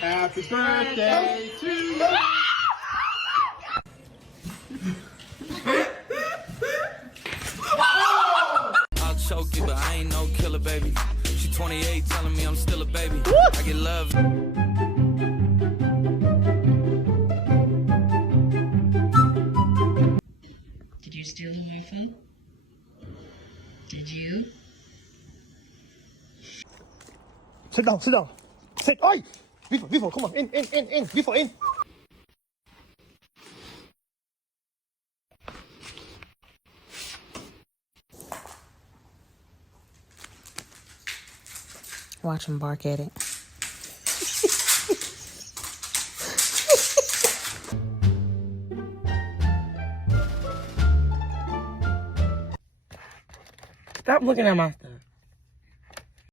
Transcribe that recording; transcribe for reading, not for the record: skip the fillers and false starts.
Happy birthday to you. I'll choke you, but I ain't no killer, baby. She 28, telling me I'm still a baby. I get love. Did you steal the waffle? Did you? Sit down, sit down. Sit. Oi! Vivo, come on. In. Vivo, in. Watch him bark at it. Stop looking at my stuff.